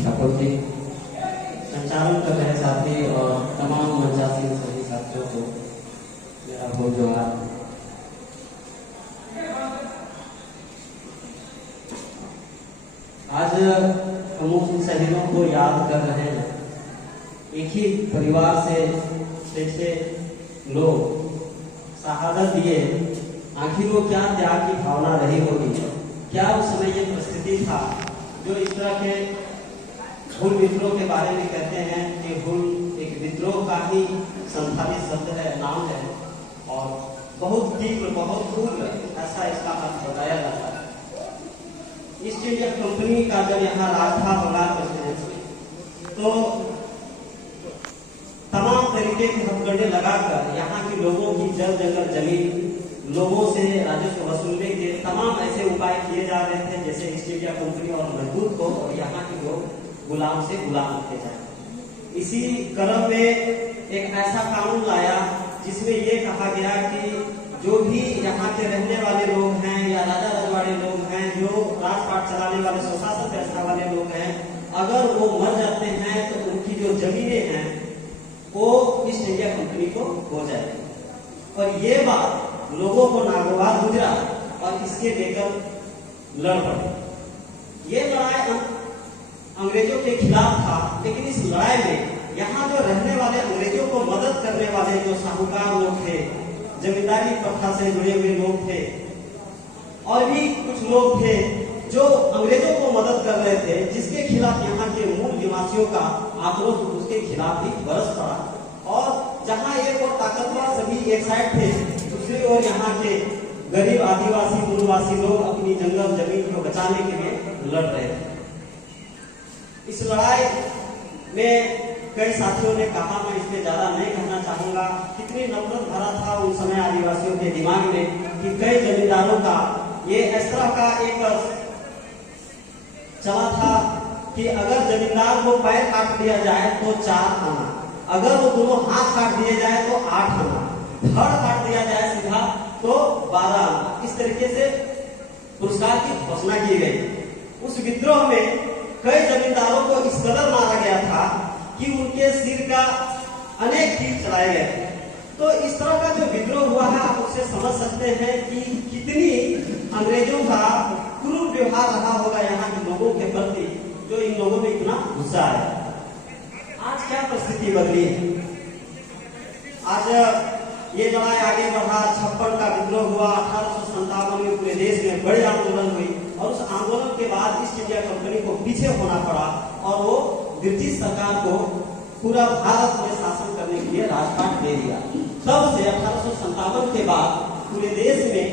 ठाकुर जी, संचालन कर रहे साथी और तमाम मंचासीन सभी साथियों को मेरा बहुत जोहार। आज हम उन शहीदों को याद कर रहे हैं। एक ही परिवार से 6 लोग शहादत दिए। आखिर वो क्या त्याग की भावना रही होगी, क्या उस समय ये परिस्थिति था। जो इस तरह के हुल विद्रोह के बारे में कहते हैं कि हुल एक विद्रोह का ही संथाली शब्द है, नाम है, और बहुत तीव्र, बहुत क्रूर ऐसा इसका अर्थ बताया जाता है। ईस्ट इंडिया कंपनी का जब यहाँ राज था बंगाल प्रेसिडेंसी, तो तमाम तरीके के हथकंडे लगाकर यहाँ के लोगों की जल जंगल जमीन, लोगों से राजस्व वसूलने के तमाम ऐसे उपाय किए जा रहे थे जैसे ईस्ट इंडिया कंपनी और मजबूत हो और यहाँ के लोग गुलाम से गुलाम होते जाए। इसी क्रम में एक ऐसा कानून लाया जिसमें ये कहा गया कि जो भी यहाँ के रहने वाले लोग हैं या राजा रजवाड़े लोग हैं, जो राजपाट चलाने वाले, स्वशासन व्यवस्था वाले लोग हैं, अगर वो मर जाते हैं तो उनकी जो जमीनें हैं वो ईस्ट इंडिया कंपनी को हो जाएगी। और ये बात लोगों को नागवार गुजरा और इसके लेकर लड़ पड़े। ये लड़ाई अंग्रेजों के खिलाफ था, लेकिन इस लड़ाई में यहाँ जो रहने वाले अंग्रेजों को मदद करने वाले जो साहूकार लोग थे, जमींदारी प्रथा से जुड़े हुए लोग थे, और भी कुछ लोग थे जो अंग्रेजों को मदद कर रहे थे, जिसके खिलाफ यहाँ के मूल निवासियों का आक्रोश उसके खिलाफ भी बरस पड़ा। और जहाँ एक और ताकतवर सभी एक साइड थे, दूसरी ओर यहाँ के गरीब आदिवासी मूलवासी लोग अपनी जंगल जमीन को बचाने के लिए लड़ रहे थे। इस लड़ाई में कई साथियों ने कहा, मैं इसमें ज्यादा नहीं कहना चाहूंगा, कितनी नफरत भरा था उस समय आदिवासियों के दिमाग में कि कई जमींदारों का ये इस तरह का एक चला था कि अगर जमींदार को पैर काट दिया जाए तो 4 आना, अगर वो दोनों हाथ काट दिए जाए तो 8 आना, धड़ काट दिया जाए सीधा तो 12 आना। इस तरीके से पुरस्कार की घोषणा की गई। उस विद्रोह में कई जमींदारों को इस कदर मारा गया था कि उनके सिर का अनेक तीर चलाए गए। तो इस तरह का जो विद्रोह हुआ है, आप उससे समझ सकते हैं कि कितनी अंग्रेजों का क्रूर व्यवहार रहा होगा यहाँ के लोगों के प्रति, जो इन लोगों में इतना गुस्सा है। आज क्या परिस्थिति बदली है। आज ये लड़ाई आगे बढ़ा, 56 का विद्रोह हुआ, 1857 में पूरे देश में बड़ी आंदोलन हुई और उस आंदोलन के बाद ईस्ट इंडिया कंपनी को पीछे होना पड़ा और वो ब्रिटिश सरकार को पूरा भारत में शासन करने के लिए राजपाट दे दिया। तब से 1857 के बाद पूरे देश में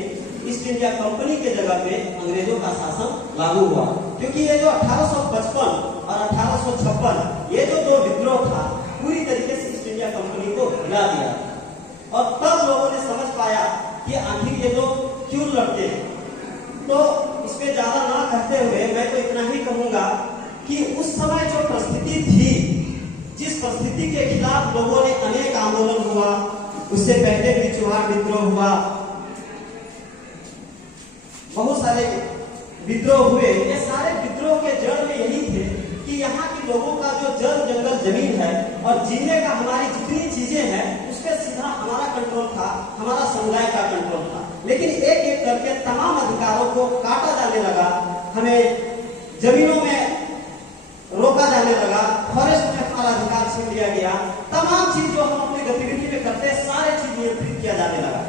ईस्ट इंडिया कंपनी के जगह पे अंग्रेजों का शासन लागू हुआ, क्योंकि ये जो 1855 और 1856 ये जो 2 विद्रोह था, पूरी तरीके से ईस्ट इंडिया कंपनी को हिला दिया। और तब लोगों ने समझ पाया कि आखिर ये लोग क्यों लड़ते हैं। तो इसमें ज्यादा ना कहते हुए मैं तो इतना ही कहूंगा कि उस समय जो परिस्थिति थी, जिस परिस्थिति के खिलाफ लोगों ने अनेक आंदोलन हुआ, उससे पहले भी चुहार विद्रोह हुआ, बहुत सारे विद्रोह हुए। ये सारे विद्रोह के जड़ में यही थे कि यहाँ के लोगों का जो जल जंगल जमीन है और जीने का हमारी जितनी चीजें हैं उस पर सीधा हमारा कंट्रोल था, हमारा समुदाय का कंट्रोल था। लेकिन एक एक करके तमाम अधिकारों को काटा जाने लगा, हमें जमीनों में रोका जाने लगा, फॉरेस्ट में हमारा अधिकार छीन लिया गया, तमाम चीज जो हम अपनी गतिविधि में करते हैं सारे चीज नियंत्रित किया जाने लगा।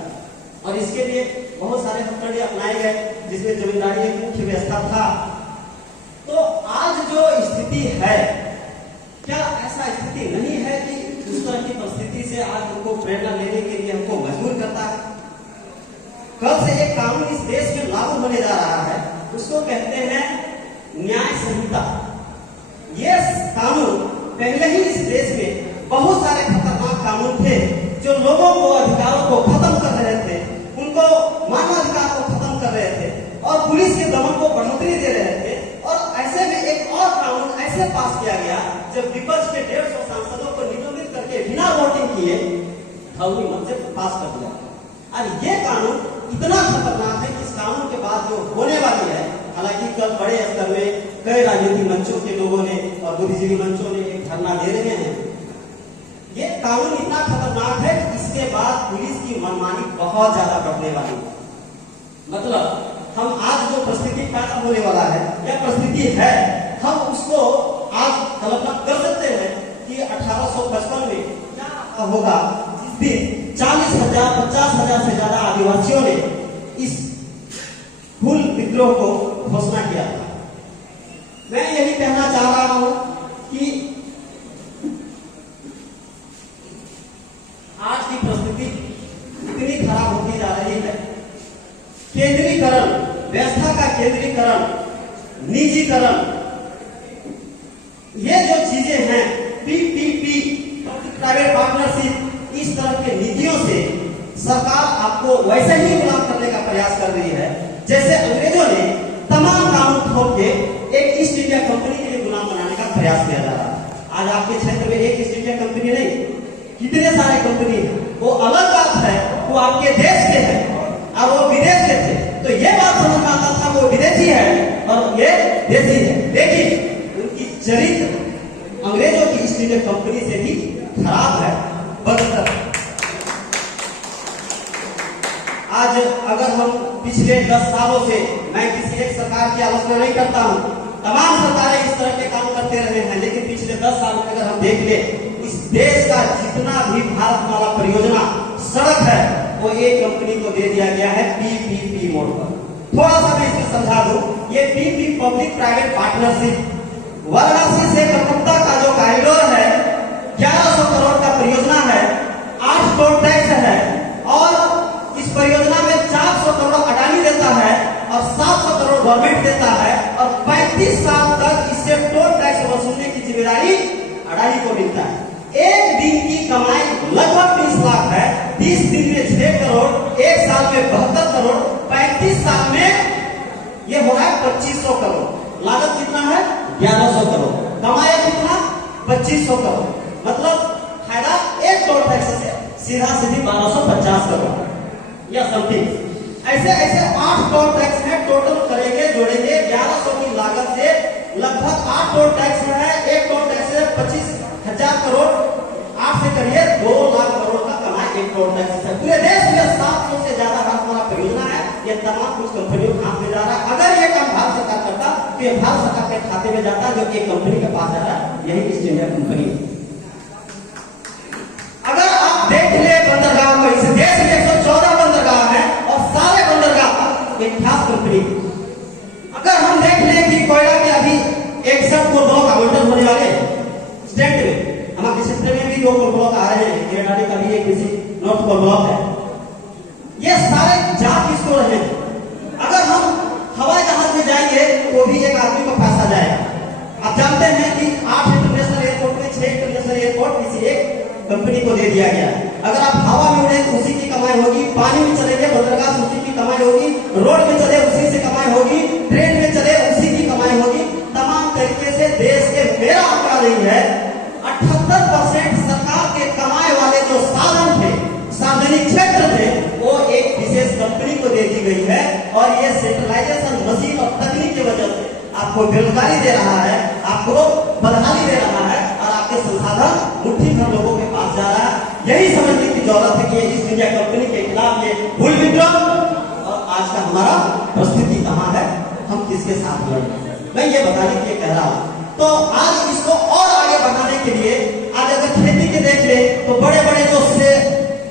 और इसके लिए बहुत सारे हथकंडे अपनाए गए, जिसमें जमींदारी एक मुख्य व्यवस्था था। तो आज जो स्थिति है, क्या ऐसा स्थिति नहीं है कि उस तरह की परिस्थिति से आज हमको प्रेरणा लेने के लिए हमको मजबूर करता है। कल से एक कानून इस देश में लागू होने जा रहा है, उसको कहते हैं न्याय संहिता। ये कानून पहले ही इस देश में बहुत सारे खतरनाक कानून थे जो लोगों को अधिकारों को खत्म कर रहे थे, उनको मानवाधिकार को खत्म कर रहे थे और पुलिस के दमन को बढ़ोतरी दे रहे थे। और ऐसे में एक और कानून ऐसे पास किया गया जब विपक्ष के 150 सांसदों को निलंबित करके बिना वोटिंग किए ध्वनि मत से पास कर दिया। और ये कानून इतना खतरनाक है कि इस कानून के बाद जो होने वाली है, हालांकि कल बड़े स्तर में कई राजनीतिक मंचों के लोगों ने और बुद्धिजीवी मंचों ने एक धरना दे रहे हैं। ये कानून इतना खतरनाक है कि इसके बाद पुलिस की मनमानी बहुत ज्यादा बढ़ने वाली है। मतलब हम आज जो परिस्थिति पैदा होने वाला है या परिस्थिति है, हम उसको आज कल्पना कर सकते हैं कि 1855 में क्या होगा जिस दिन 40,000 50,000 से ज्यादा आदिवासियों ने इस हुल विद्रोह को घोषणा किया था। मैं यही कहना चाह रहा हूं कि आज की परिस्थिति इतनी खराब होती जा रही है। केंद्रीकरण, व्यवस्था का केंद्रीकरण, निजीकरण, ये जो चीजें हैं, पीपीपी, प्राइवेट पार्टनरशिप, इस तरह के नीतियों से सरकार आपको वैसे ही गुलाम करने का प्रयास कर रही है जैसे अंग्रेजों ने तमाम कानून ठोक के एक ईस्ट इंडिया कंपनी के लिए गुलाम बनाने का प्रयास किया जा रहा है। आज आपके क्षेत्र में एक ईस्ट इंडिया कंपनी नहीं, कितने सारे कंपनी है। वो अलग बात है, वो आपके देश के हैं और वो विदेश के थे, तो ये बात समझ में आता था वो विदेशी है और ये देशी है। लेकिन उनकी चरित्र अंग्रेजों की ईस्ट इंडिया कंपनी से भी खराब है, बदतर। आज अगर हम पिछले 10 सालों से, मैं किसी एक सरकार की आलोचना नहीं करता हूं, तमाम सरकारें इस तरह के काम करते रहे हैं, लेकिन पिछले 10 साल में अगर हम देख ले, इस देश का जितना भी भारतमाला परियोजना सड़क है वो एक कंपनी को दे दिया गया है पीपीपी मोड पर। थोड़ा सा मैं इसको समझा दूं, ये PP public private partnership Varanasi से कलकत्ता का जो कॉरिडोर है 1100 करोड़ का परियोजना है, 8 टोल टैक्स है और इस परियोजना में 400 करोड़ अडानी देता है और 700 करोड़ गवर्नमेंट देता है और 35 साल तक इससे टोल टैक्स वसूलने की जिम्मेदारी अडानी को मिलता है। एक दिन की कमाई लगभग 30 लाख है, 30 दिन में 6 करोड़, एक साल में 72 करोड़, 35 साल में ये हो रहा है 2500 करोड़। लागत कितना है? 1100 करोड़, कमाया कितना? 2500 करोड़। मतलब फायदा एक टोल टैक्स से सीधा सीधी 1250 करोड़ या समथिंग। ऐसे ऐसे 8 टोल टैक्स है, टोटल करेंगे जोड़ेंगे 1100 की लागत से लगभग 8 टोल टैक्स है, एक टोल टैक्स से 25,000 करोड़, 8 से करिए 2 लाख करोड़ का कमाई एक टोल टैक्स है। पूरे देश में 700 से ज्यादा भारत परियोजना है, ये तमाम कुछ कंपनियों के हाथ में जा रहा है। अगर ये काम भारत सरकार करता तो ये भारत सरकार के खाते में जाता, जो कि कंपनी के पास जा रहा है, यही ईस्ट इंडिया कंपनी। अगर आप देख ले बंदरगाह को, इस देश में 114 बंदरगाह है और सारे बंदरगाह एक खास कंपनी। अगर हम देख ले कि कोयला के अभी 61 को ब्लॉक आवंटन होने वाले स्टेट में, हमारे क्षेत्र में भी 2 ब्लॉक आ रहे हैं, केरडाडी का भी एक किसी नॉर्थ को ब्लॉक है। ये सारे जा किसको रहे? अगर हम हवाई जहाज में जाएंगे तो भी एक आदमी को पैसा जाएगा। आप जानते हैं कि 8 इंटरनेशनल एयरपोर्ट में 6 इंटरनेशनल एयरपोर्ट किसी एक कंपनी को दे दिया गया। अगर आप हवा में उड़े तो उसी की कमाई होगी, पानी में चलेंगे बंदरगाह से उसी की कमाई होगी, रोड में चले उसी से कमाई होगी, ट्रेन में चले उसी की कमाई होगी। तमाम तरीके से देश के, मेरा आंकड़ा नहीं है, 78% सरकार के कमाई वाले जो साधन थे, सार्वजनिक क्षेत्र थे, वो एक विशेष कंपनी को दे दी गई है। और ये सेंट्रलाइजेशन मशीन और तकनीक की वजह से आपको बेरोजगारी दे रहा है, आपको बदहाली दे रहा है और आपके संसाधन मुट्ठी भर लोगों के पास जा रहा है। यही समझने की जरूरत है कि ये ईस्ट इंडिया कंपनी के खिलाफ ये हुल विद्रोह और आज का हमारा परिस्थिति कहाँ है, हम किसके साथ लड़ें, मैं ये बताने के लिए कह रहा हूँ। तो आज इसको और आगे बढ़ाने के लिए, आज अगर खेती के देख ले तो बड़े बड़े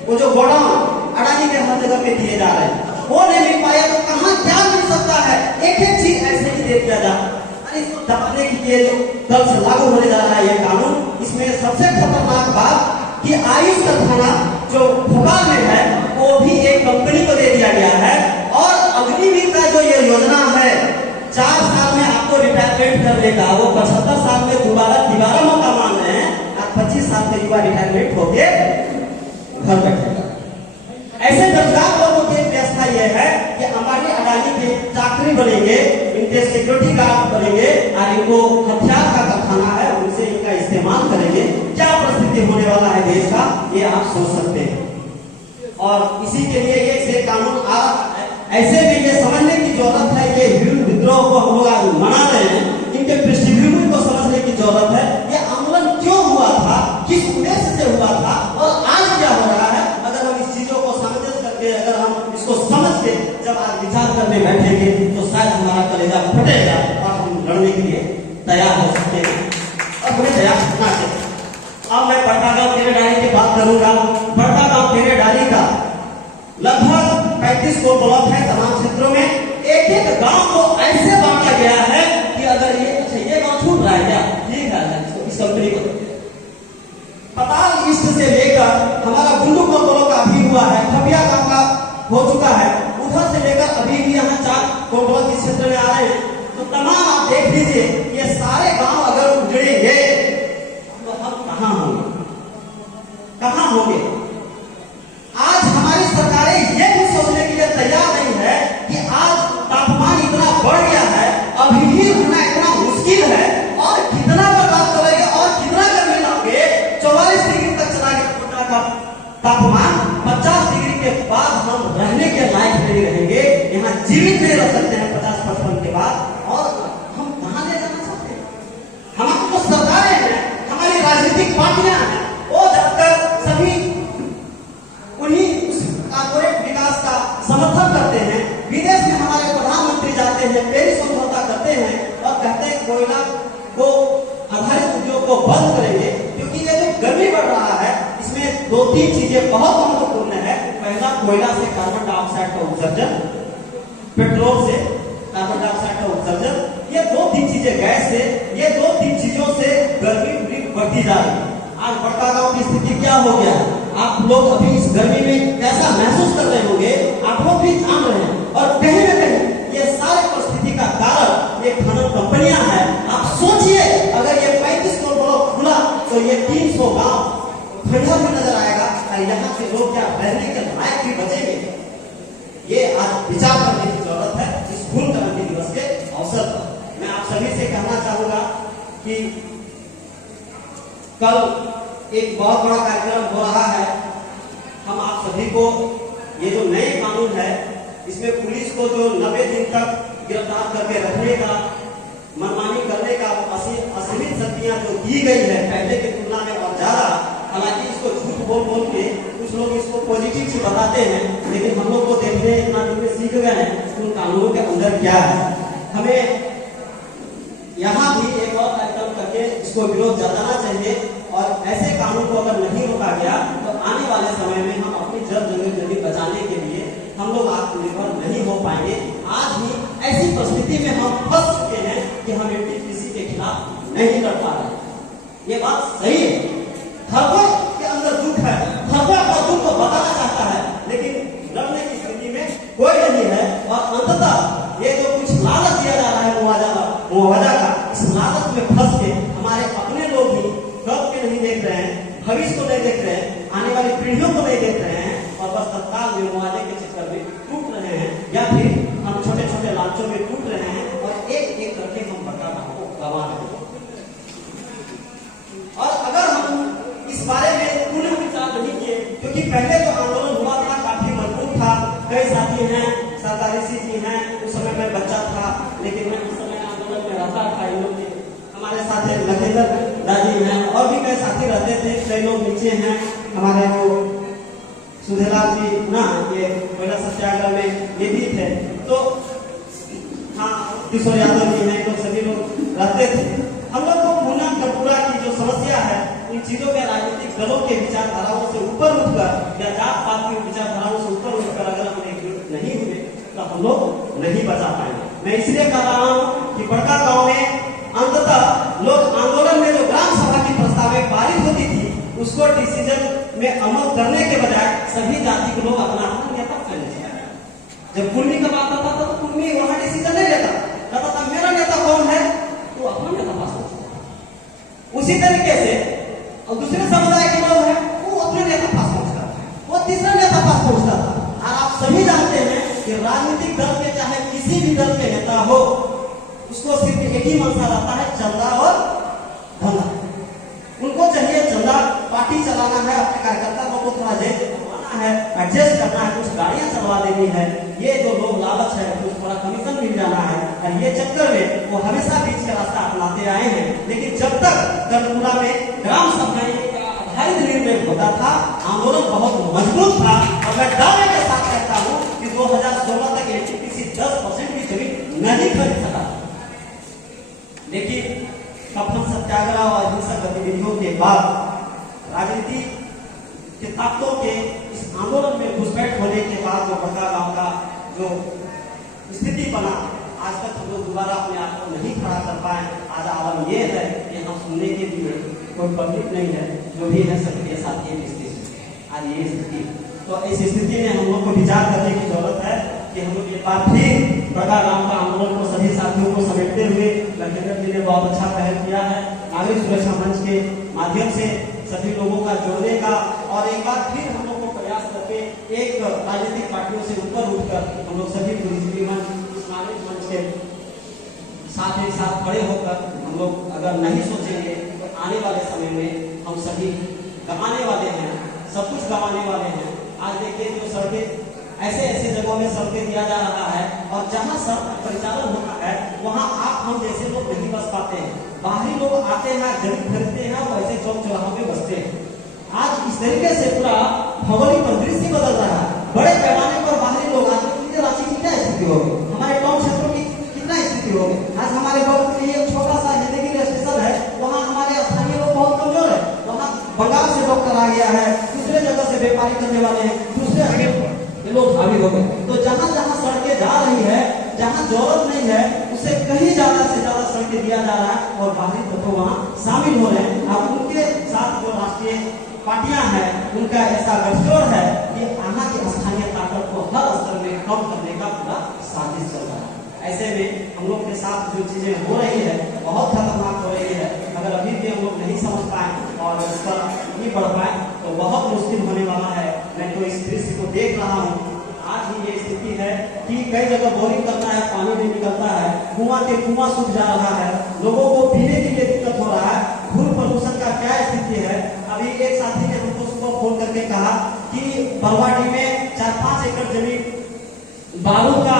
वो जो गोडाउन अडानी के हर जगह पे दिए जा रहे हैं, वो नहीं मिल पाया तो कहाँ क्या मिल सकता है? एक एक चीज ऐसे ही दे दिया जा। अरे इसको दबाने के लिए जो कल से लागू होने जा रहा है ये कानून, इसमें सबसे खतरनाक बात कि आयुष कारखाना जो भोपाल में है वो भी एक कंपनी को दे दिया गया है। और अग्निवीर का जो ये योजना है 4 साल में आपको रिटायरमेंट करने का, वो 75 साल में दोबारा मौका मांग रहे हैं और 25 साल के युवा रिटायरमेंट होके घर बैठेगा। ऐसे बेरोजगार लोगों की व्यवस्था यह है कि अंबानी अडानी के चाकरी बनेंगे, इनके सिक्योरिटी गार्ड बनेंगे और इनको हथियार का कारखाना है उनसे इनका इस्तेमाल करेंगे। क्या परिस्थिति होने वाला है देश का, ये आप सोच सकते हैं। और इसी के लिए ये कानून आ रहा है। ऐसे में ये समझने की जरूरत है कि हुल विद्रोह को हम लोग आज मना रहे हैं, इनके फटेगा और हम लड़ने के लिए तैयार हो सकते हैं और हमें तैयार होना चाहिए। अब मैं बड़कागांव केरेडारी की बात करूंगा। बड़कागांव केरेडारी का लगभग 35 को ब्लॉक है तमाम क्षेत्रों में। एक एक गांव को ऐसे बांटा गया है कि अगर ये गांव छूट रहा है क्या, ठीक है इस कंपनी को पताल ईस्ट से लेकर हमारा गुंडू कोतरो का भी हुआ है, खबिया गांव का हो चुका है, उधर से लेकर अभी भी यहाँ 4 कोटवा के क्षेत्र में आ रहे हैं। तो तमाम आप देख लीजिए ये सारे गांव अगर उजड़ेंगे तो हम कहां होंगे, कहां होंगे। आज हमारी सरकारें ये भी सोचने के लिए तैयार नहीं है कि आज तापमान इतना बढ़ गया है, अभी भी रहना इतना मुश्किल है और कितना बर्दाश्त करेंगे और कितना गर्मी लाओगे। 44 डिग्री तक चला गया कोटा का तापमान, 50 डिग्री के बाद हम रहने के लायक नहीं रहेंगे, यहाँ जीवित नहीं रह सकते हैं 50-55 के बाद। और हम कहां ले जाना चाहते हैं? हमारी जो सरकारें हैं, हमारी राजनीतिक पार्टियां हैं, वो जाकर सभी उन्हीं कॉर्पोरेट विकास का समर्थन करते हैं। विदेश में हमारे प्रधानमंत्री जाते हैं, पेरिस समझौता करते हैं और कहते हैं कोयला को आधारित उद्योग को बंद करेंगे, क्योंकि ये जो गर्मी बढ़ रहा है इसमें 2-3 चीजें बहुत महत्वपूर्ण है। पहला, कोयला से कार्बन डाइऑक्साइड का उत्सर्जन, पेट्रोल से कार्बन डाइऑक्साइड का उत्सर्जन, ये 2-3 चीजें, गैस से, ये 2-3 चीजों से गर्मी बढ़ती जा रही है। आज बड़कागांव की स्थिति क्या हो गया है, आप लोग अभी इस गर्मी में कैसा महसूस कर रहे होंगे, आप लोग भी जान रहे हैं। और कहीं न कहीं ये सारे परिस्थिति का कारण ये खनन कंपनियां हैं। आप सोचिए अगर ये 35 करोड़ ब्लॉक खुला तो ये 300 गांव खंडहर में नजर आएगा और यहाँ के लोग क्या रहने के लायक भी बचेंगे। ये आज विचार करने की जरूरत है इस भूल क्रांति दिवस के अवसर पर। मैं आप सभी से कहना चाहूंगा कि कल एक बहुत बड़ा कार्यक्रम हो रहा है। हम आप सभी को ये जो नए कानून है इसमें पुलिस को जो 90 दिन तक गिरफ्तार करके रखने का, मनमानी करने का असीमित शक्तियां जो दी गई है पहले की तुलना में और ज्यादा। हालांकि इसको झूठ बोल के कुछ लोग इसको पॉजिटिव से बताते हैं, लेकिन हम लोग को देखने इतना दिन में सीख गए हैं उन कानूनों के अंदर क्या है। हमें यहाँ भी एक और कार्यक्रम करके इसको विरोध जताना चाहिए और ऐसे कानून को अगर नहीं रोका गया तो आने वाले समय में हम अपनी जमीन बचाने के लिए हम लोग आत्मनिर्भर नहीं हो पाएंगे। आज भी ऐसी परिस्थिति में हम फंस चुके हैं कि हम एनटीपीसी के खिलाफ नहीं लड़ पा रहे। ये बात सही है, हर कोई के अंदर दुख है, हर कोई अपना दुख को बताना चाहता है, लेकिन लड़ने की स्थिति में कोई नहीं है। और अंततः ये जो कुछ लालच दिया जा रहा है मुआवजा का, इस लालच में फंस के हमारे अपने लोग भी कब के नहीं देख रहे हैं, भविष्य को नहीं देख रहे हैं, आने वाली पीढ़ियों को नहीं देख रहे हैं और बस तत्काल में मुआवजे के चक्कर में टूट रहे हैं या फिर हम छोटे छोटे लालचों में टूट रहे हैं और एक एक करके हम बड़कागांव को गंवा रहे हैं। और अगर हम इस बारे में पूर्ण विचार नहीं किए, क्योंकि पहले जो आंदोलन हुआ था काफी मजबूत था, कई साथी हैं, सरकारी जी हैं, उस समय मैं बच्चा था लेकिन मैं उस समय आंदोलन में रहता था। इन लोग हमारे साथ लखींदर दादी हैं और भी कई साथी रहते थे, कई लोग नीचे हैं हमारे वो सुधेलाल जी ना, ये कोयला सत्याग्रह में ये भी थे। तो हाँ, किशोर यादव जी हैं, तो सभी लोग रहते थे। हम लोग को पूना कपूरा की जो समस्या है उन चीजों के राजनीतिक दलों के विचारधाराओं से ऊपर उठकर या जात पात की विचारधाराओं से ऊपर उठकर अगर हम एकजुट नहीं हुए तो हम लोग नहीं बचा पाएंगे। मैं इसलिए कह रहा हूँ कि बड़कागांव में अंततः लोग आंदोलन में जो ग्राम सभा की प्रस्तावें पारित होती थी उसको डिसीजन में अमल करने के बजाय सभी जाति के लोग अपना नेता चुनने चाहिए। जब कुर्मी का बात आता था तो कुर्मी वहां डिसीजन नहीं लेता, कहता था मेरा नेता कौन है तो अपना नेता पास पहुंचता। उसी तरीके से और दूसरे समुदाय के लोग हैं वो अपने नेता पास पहुंचता था, वो तीसरा नेता पास पहुंचता था। और आप सभी जानते हैं कि राजनीतिक दल के चाहे किसी भी दल के नेता हो उसको सिर्फ एक ही मंशा रहता है, चंदा और धंधा। उनको चाहिए चंदा, पार्टी चलाना है, अपने कार्यकर्ता को थोड़ा जेल बनवाना है, एडजस्ट करना है, कुछ गाड़ियां चलवा देनी है। ये जो लोग लालच है कुछ थोड़ा कमीशन मिल जाना है और ये चक्कर में वो हमेशा बीच का रास्ता अपनाते आए हैं। लेकिन जब तक कर्पूरा में ग्राम सभा आधारित निर्णय होता था, आंदोलन बहुत मजबूत था और मैं दावे के साथ कहता हूँ कि 2016 तक एनटीपीसी 10% की जमीन नहीं खरीद सका। कफन सत्याग्रह और हिंसक गतिविधियों के बाद राजनीति के ताकतों के इस आंदोलन में घुसपैठ होने के बाद जो बड़का गांव का जो स्थिति बना, आज तक हम लोग दोबारा अपने आप को नहीं खड़ा कर पाए। आज आलम ये है कि हम सुनने के लिए कोई पब्लिक नहीं है, जो भी है सबके साथ एक स्थिति। आज ये स्थिति, तो इस स्थिति में हम लोग को विचार करने की जरूरत है कि हम लोग एक बार फिर बड़का गांव का आंदोलन को सभी साथियों को समेटते हुए लखीमपुर जी ने बहुत अच्छा पहल किया है नागरिक सुरक्षा मंच के माध्यम से सभी लोगों का जोड़ने का, और एक बार फिर हम लोग को प्रयास करके एक राजनीतिक पार्टियों से ऊपर उठकर हम लोग सभी पुलिस मंच नागरिक मंच के साथ एक साथ खड़े होकर हम लोग अगर नहीं सोचेंगे तो आने वाले समय में हम सभी गंवाने वाले हैं, सब कुछ गंवाने वाले हैं। आज देखिए जो सड़कें ऐसे ऐसे जगहों में सड़कें दिया जा रहा है और जहां सड़क परिचालन होता है वहां आप हम जैसे लोग नहीं बस पाते हैं, बाहरी लोग आते हैं, जमीन खरीदते हैं और ऐसे चौक चौराहों में बसते हैं। आज इस तरीके से पूरा भौगोलिक परिदृश्य बदल रहा है, बड़े पैमाने पर बाहरी लोग आज रांची की क्या स्थिति होगी, हमारे टाउन क्षेत्रों की कितना स्थिति होगी। आज हमारे बगल में एक छोटा सा हिंदगी स्टेशन है, वहाँ हमारे स्थानीय लोग बहुत कमजोर है, वहाँ बंगाल से डॉक्टर आ गया है, दूसरे जगह से व्यापारी करने वाले हैं, दूसरे लोग हावी हो गए। तो जहाँ जहाँ सड़कें जा रही है, जहाँ जरूरत नहीं है उसे कहीं ज्यादा से ज्यादा सड़कें दिया जा रहा है और बाहरी तत्व वहाँ शामिल हो रहे हैं। अब उनके साथ जो राष्ट्रीय पार्टियां हैं उनका ऐसा गठजोड़ है कि यहाँ की स्थानीय ताकत को हर स्तर में कम करने का पूरा साजिश चल रहा है। ऐसे में हम लोग के साथ जो चीजें हो रही है बहुत खतरनाक हो रही है। अगर अभी भी हम लोग नहीं समझ पाए और इस पर नहीं बढ़ पाए तो बहुत मुश्किल होने वाला है। मैं तो इस दृश्य को देख रहा हूँ, आज ही ये स्थिति है कि कई जगह बोरिंग करता है, पानी नहीं निकलता है, कुआं के कुआं सूख जा रहा है, लोगों को पीने के लिए दिक्कत हो रहा है। धूल प्रदूषण का क्या स्थिति है। अभी एक साथी ने हमको सुबह फोन करके कहा कि बरवाडी में 4-5 एकड़ जमीन बालू का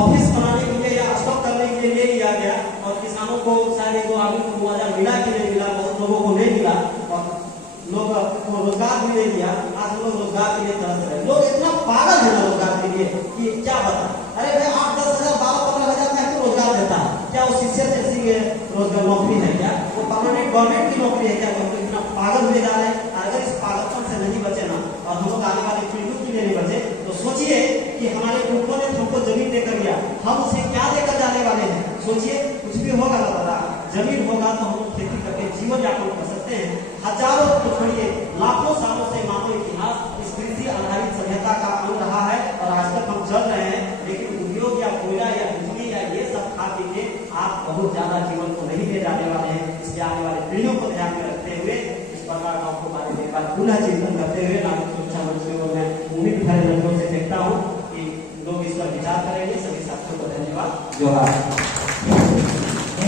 ऑफिस बनाने के लिए या स्टॉक करने के लिए ले लिया गया और किसानों को शायद एक दो आदमी को मुआवजा मिला कि नहीं मिला, बहुत लोगों को नहीं मिला और लोग को रोजगार भी नहीं दिया। आज लोग रोजगार के लिए तरस रहे, लोग इतना पागल है रोजगार के लिए कि क्या बता। अरे भाई 8-10 हजार 12-15 हजार का क्यों रोजगार देता है? क्या वो शिक्षक जैसी रोजगार नौकरी है क्या? वो परमानेंट गवर्नमेंट की नौकरी है क्या? इतना पागल हुए जा रहे हैं। अगर इस पागलपन से नहीं बचे ना और हम लोग आने वाली पीढ़ियों के लिए नहीं बचे तो सोचिए कि हमारे पुरखों ने हमको जमीन देकर दिया, हम उसे क्या देकर जाने वाले हैं। सोचिए कुछ भी होगा ना पता, जमीन होगा तो हम लोग खेती करके जीवन यापन कर सकते हैं। हजारों तो छोड़िए लाखों सालों से मानव इतिहास इस कृषि आधारित सभ्यता का अंग रहा है और आज तक हम चल रहे हैं। लेकिन उद्योग या कोयला या बिजली या ये सब खा पी के आप बहुत ज्यादा जीवन को नहीं ले जाने वाले हैं। इसलिए आने वाले पीढ़ियों को ध्यान में रखते हुए इस प्रकार गाँव को बारे में एक बार पुनः चिंतन करते हुए नागरिक सुरक्षा मंच को मैं उम्मीद भरे नजरों से देखता हूँ कि लोग इस पर विचार करेंगे। सभी साथियों को धन्यवाद। जोहार।